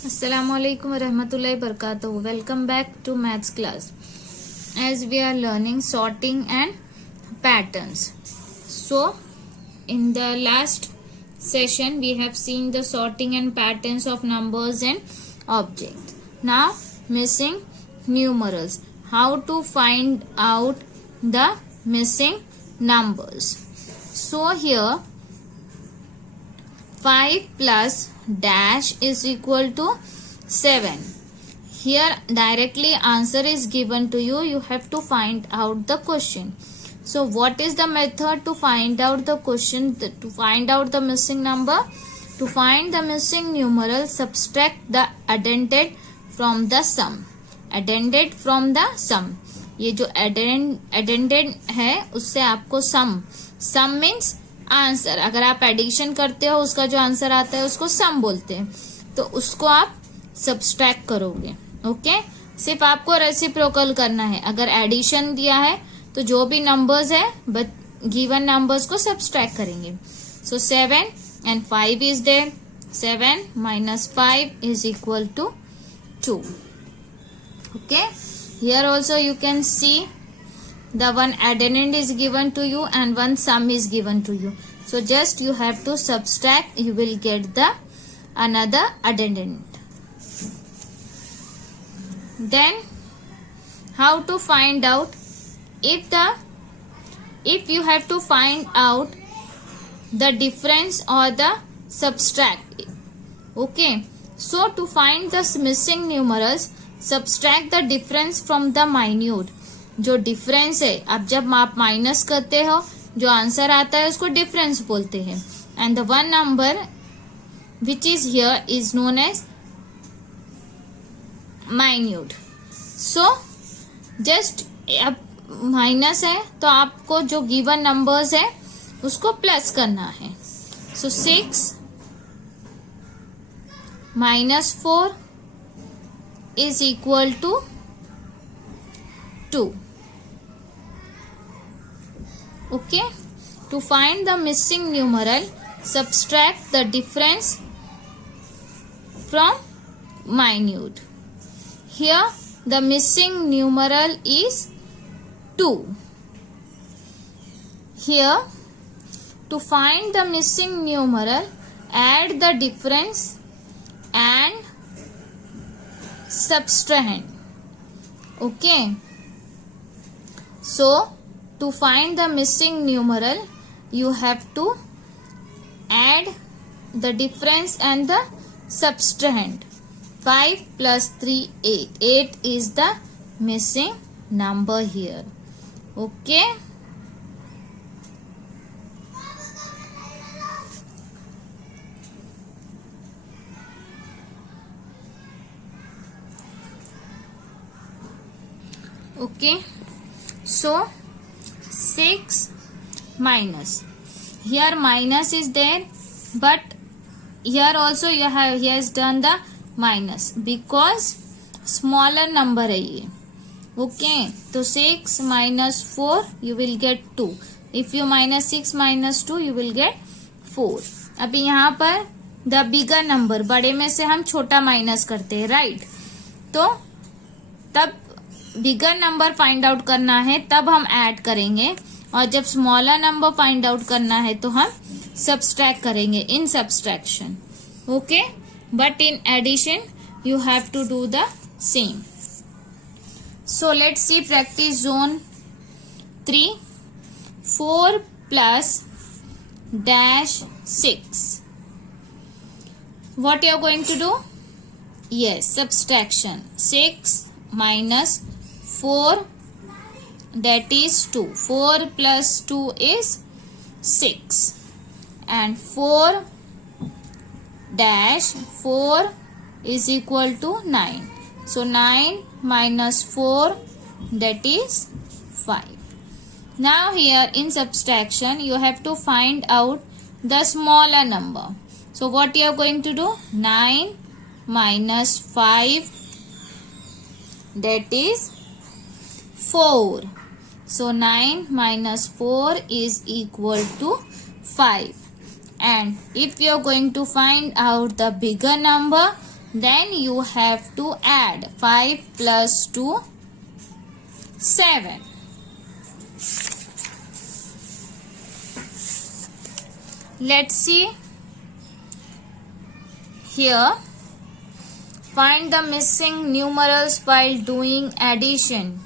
Assalamualaikum warahmatullahi wabarakatuh. Welcome back to maths class. As we are learning sorting and patterns. So in the last session we have seen the sorting and patterns of numbers and objects. Now missing numerals. How to find out the missing numbers. So here 5 plus dash is equal to 7. Here directly answer is given to you. You have to find out the question. So what is the method to find out the question, to find out the missing number? To find the missing numeral, subtract the addended from the sum. Addended from the sum. ये जो addended है उससे आपको sum means answer. अगर आप addition करते हो उसका जो आंसर आता है उसको सम बोलते हैं, तो उसको आप सब्सट्रैक्ट करोगे. ओके, सिर्फ आपको रेसिप्रोकल करना है. अगर एडिशन दिया है तो जो भी नंबर्स है गिवन नंबर्स को सब्सट्रैक्ट करेंगे. सो 7 and 5 is there. 7 minus 5 is equal to 2. Okay, here also you can see the one addendum is given to you and one sum is given to you. So just you have to subtract, you will get the another addendum. Then how to find out if you have to find out the difference or the subtract. Okay, so to find the missing numerals, subtract the difference from the minute. जो difference है, अब जब आप minus करते हो जो answer आता है उसको डिफरेंस बोलते हैं. And the one number which is here is known as minuend. So just अब माइनस है तो आपको जो गिवन नंबर्स है उसको प्लस करना है. सो 6 minus 4 is equal to 2. Okay, to find the missing numeral, subtract the difference from minute. Here the missing numeral is 2. Here to find the missing numeral, add the difference and subtract. Okay, so to find the missing numeral you have to add the difference and the subtrahend. 5 plus 3 8. 8 is the missing number here. Okay, okay, so 6 minus, here minus is there but here also you have, he has done the minus because smaller number है ये. Okay, तो 6 minus 4 you will get 2. If you minus 6 minus 2 you will get 4. अभी यहाँ पर the bigger number, बड़े में से हम छोटा माइनस करते हैं, राइट? तो तब बिगर नंबर फाइंड आउट करना है तब हम ऐड करेंगे, और जब स्मॉलर नंबर फाइंड आउट करना है तो हम सब्सट्रैक्ट करेंगे in subtraction. Okay, but in addition you have to do the same. So let's see practice zone 3. 4 plus dash 6. What you are going to do? Yes, subtraction. 6 minus 4, that is 2. 4 plus 2 is 6 and 4 dash 4 is equal to 9. So 9 minus 4, that is 5. Now here in subtraction you have to find out the smaller number. So what you are going to do? 9 minus 5, that is 4. So 9 minus 4 is equal to 5. And if you are going to find out the bigger number, then you have to add 5 plus 2, 7. Let's see here. Find the missing numerals while doing addition.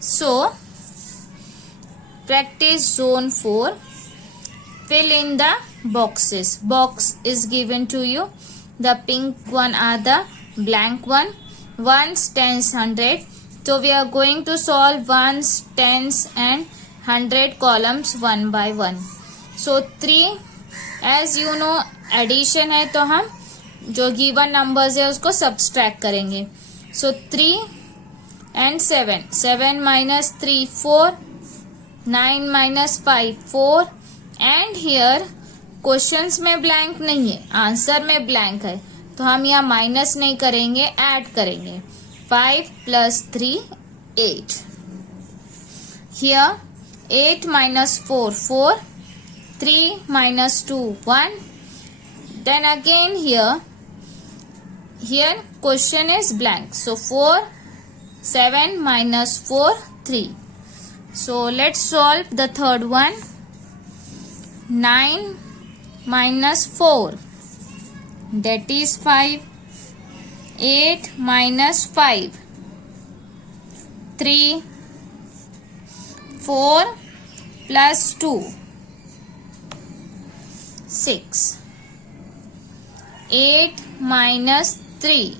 So, practice zone 4. Fill in the boxes. Box is given to you. The pink one are the blank one. Ones, tens, 100. So, we are going to solve ones, tens and 100 columns one by one. So 3, as you know, addition है तो हम जो given numbers है उसको subtract करेंगे. So 3 and 7. 7 minus 3, 4. 9 minus 5, 4. And here questions में blank नहीं है, आंसर में ब्लैंक है, तो हम यहाँ माइनस नहीं करेंगे, ऐड करेंगे. 5 plus 3, 8. Here 8 minus 4, 4. 3 minus 2, 1. Then again here question is blank. So 4, 7 minus 4, 3. So let's solve the third one. 9 minus 4, that is 5. 8 minus 5, 3. 4 plus 2, 6. 8 minus 3,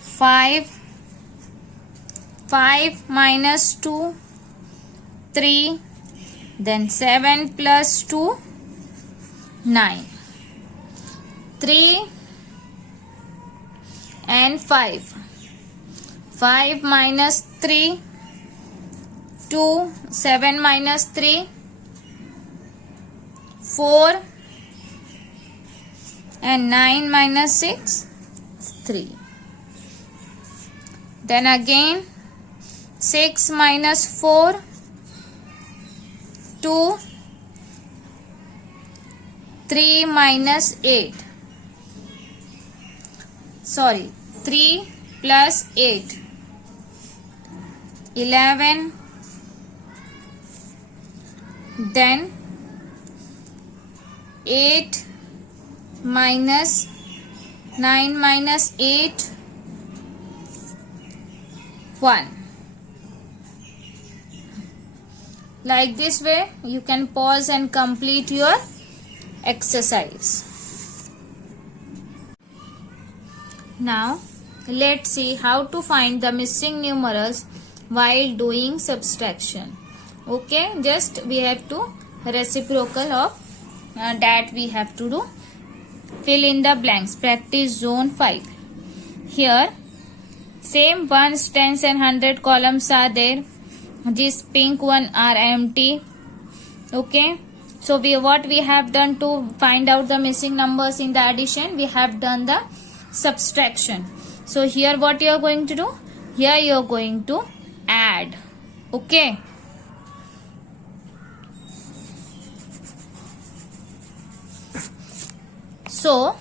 5. 5 minus 2, 3. Then 7 plus 2, 9. 3 and 5. 5 minus 3, 2. 7 minus 3, 4. And 9 minus 6, 3. Then again 6 minus 4, 2. 3 minus 8. Sorry, 3 plus 8, 11. Then 8 minus 9 minus 8, 1. Like this way you can pause and complete your exercise. Now let's see how to find the missing numerals while doing subtraction. Okay, just we have to reciprocal of that we have to do. Fill in the blanks. Practice zone 5. Here same ones, tens and 100 columns are there. This pink one are empty. Okay, so what we have done to find out the missing numbers in the addition, we have done the subtraction. So here what you are going to do, here you are going to add. Okay, so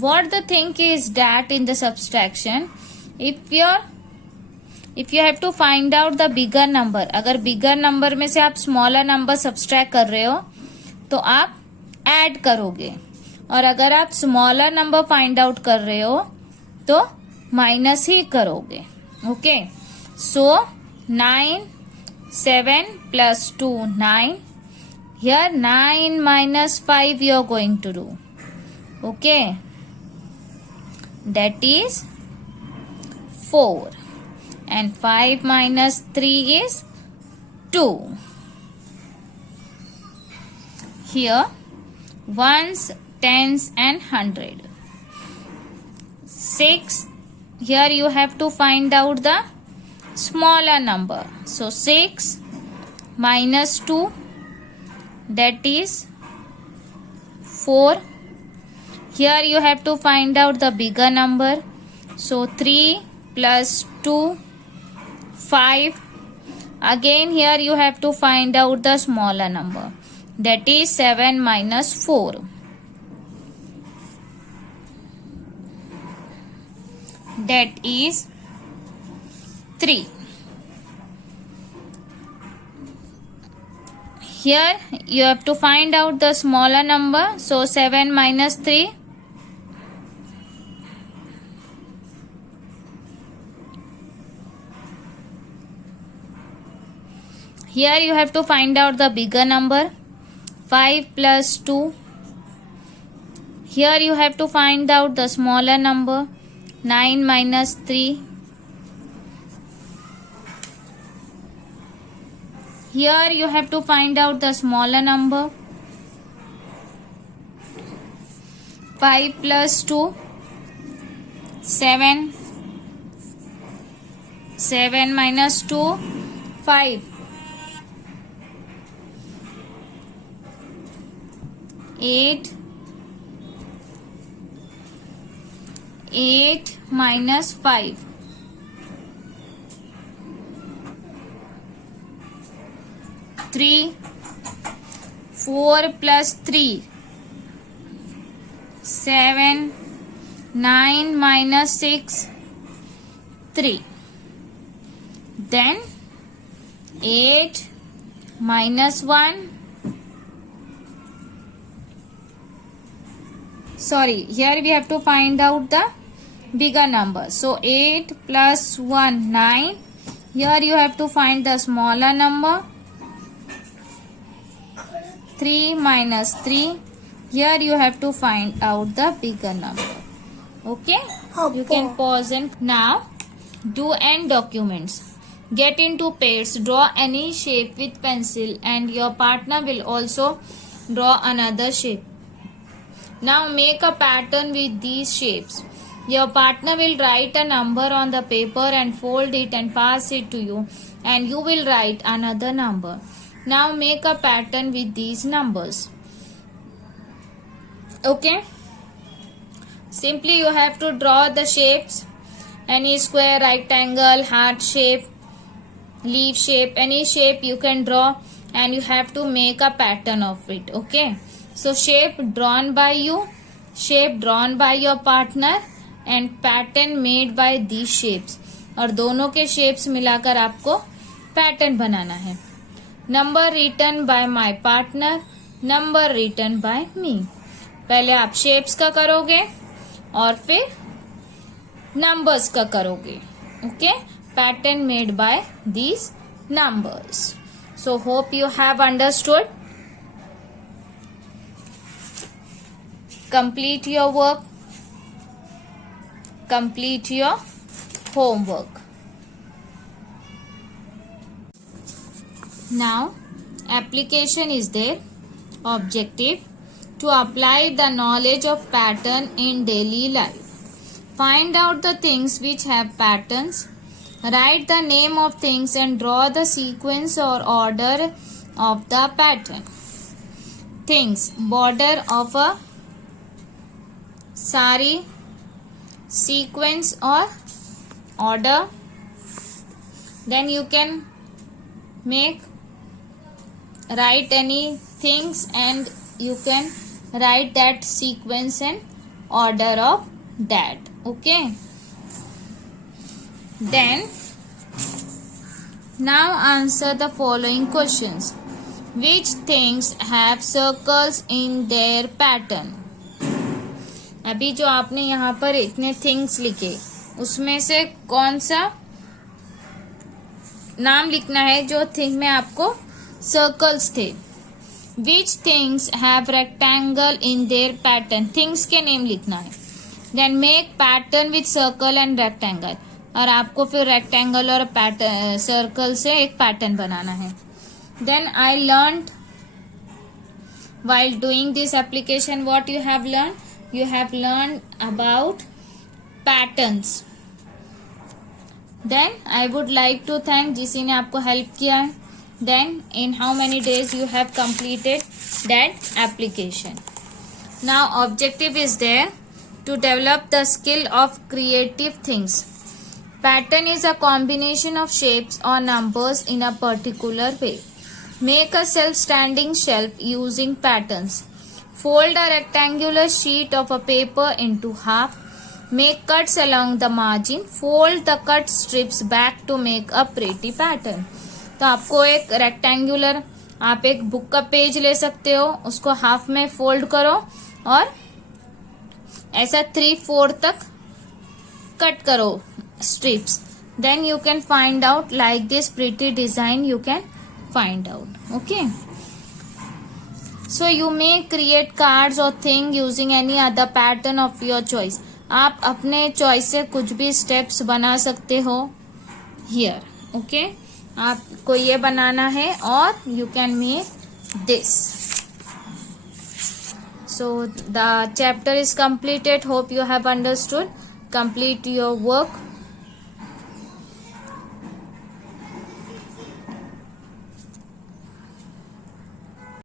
what the thing is that in the subtraction, if you have to find out the bigger number, अगर bigger number में से आप smaller number subtract कर रहे हो तो आप add करोगे, और अगर आप smaller number find out कर रहे हो तो minus ही करोगे. Okay, so 9, 7 plus 2, 9. Here 9 minus 5 you are going to do. Okay, that is 4. And 5 minus 3 is 2. Here ones, tens and 100. 6. Here you have to find out the smaller number. So 6 minus 2, that is 4. Here you have to find out the bigger number. So 3 plus 2, 5. Again here you have to find out the smaller number, that is 7 minus 4. That is 3. Here you have to find out the smaller number, so 7 minus 3. Here you have to find out the bigger number, 5 plus 2. Here you have to find out the smaller number, 9 minus 3. Here you have to find out the smaller number, 5 plus 2, 7. 7 minus 2, 5. 8. 8 minus 5. 3. 4 plus 3. 7. 9 minus 6. 3. Then 8 minus 1. Sorry, here we have to find out the bigger number. So 8 plus 1, 9. Here you have to find the smaller number, 3 minus 3. Here you have to find out the bigger number. Okay? You can pause and now do end documents. Get into pairs. Draw any shape with pencil and your partner will also draw another shape. Now make a pattern with these shapes. Your partner will write a number on the paper and fold it and pass it to you, and you will write another number. Now make a pattern with these numbers. Okay? Simply you have to draw the shapes. Any square, rectangle, heart shape, leaf shape, any shape you can draw, and you have to make a pattern of it. Okay? So shape drawn by you, shape drawn by your partner and pattern made by these shapes. और दोनों के shapes मिलाकर आपको pattern बनाना है. Number written by my partner, number written by me. पहले आप shapes का करोगे और फिर numbers का करोगे. Okay? Pattern made by these numbers. So hope you have understood. Complete your work. Complete your homework. Now, application is there. Objective: to apply the knowledge of pattern in daily life. Find out the things which have patterns. Write the name of things and draw the sequence or order of the pattern. Things: border of a sari, sequence or order. Then you can write any things and you can write that sequence and order of that. Okay? Then now answer the following questions. Which things have circles in their pattern? अभी जो आपने यहाँ पर इतने things लिखे उसमें से कौन सा नाम लिखना है जो थिंग में आपको सर्कल्स थे. Which things have rectangle in their pattern. Things के नेम लिखना है. Then make pattern with circle and rectangle. और आपको फिर रेक्टेंगल और सर्कल से एक पैटर्न बनाना है. Then I learned while doing this application what you have learned. You have learned about patterns. Then I would like to thank जिसी ने आपको help किया है. Then in how many days you have completed that application. Now objective is there to develop the skill of creative things. Pattern is a combination of shapes or numbers in a particular way. Make a self-standing shelf using patterns. Fold a rectangular sheet of a paper into half. Make cuts along the margin. Fold the cut strips back to make a pretty pattern. तो आपको एक rectangular, आप एक book का page ले सकते हो, उसको हाफ में फोल्ड करो और ऐसा 3/4 तक कट करो strips. Then you can find out like this pretty design you can find out. Okay. So you may create cards or thing using any other pattern of your choice. आप अपने choice से कुछ भी steps बना सकते हो here. Okay. आपको ये बनाना है और you can make this. So the chapter is completed. Hope you have understood. Complete your work.